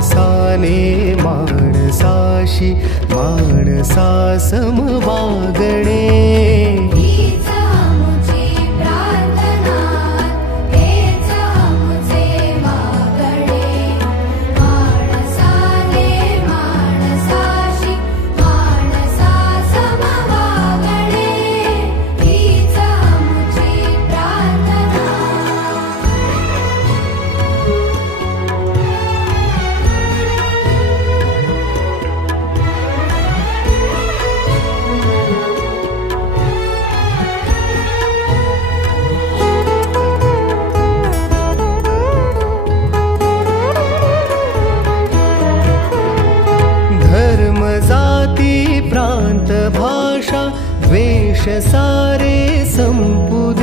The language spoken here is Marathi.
माणसाने माणसाशी माणसा सम वागणे। जाती प्रांत भाषा द्वेष सारे संपुद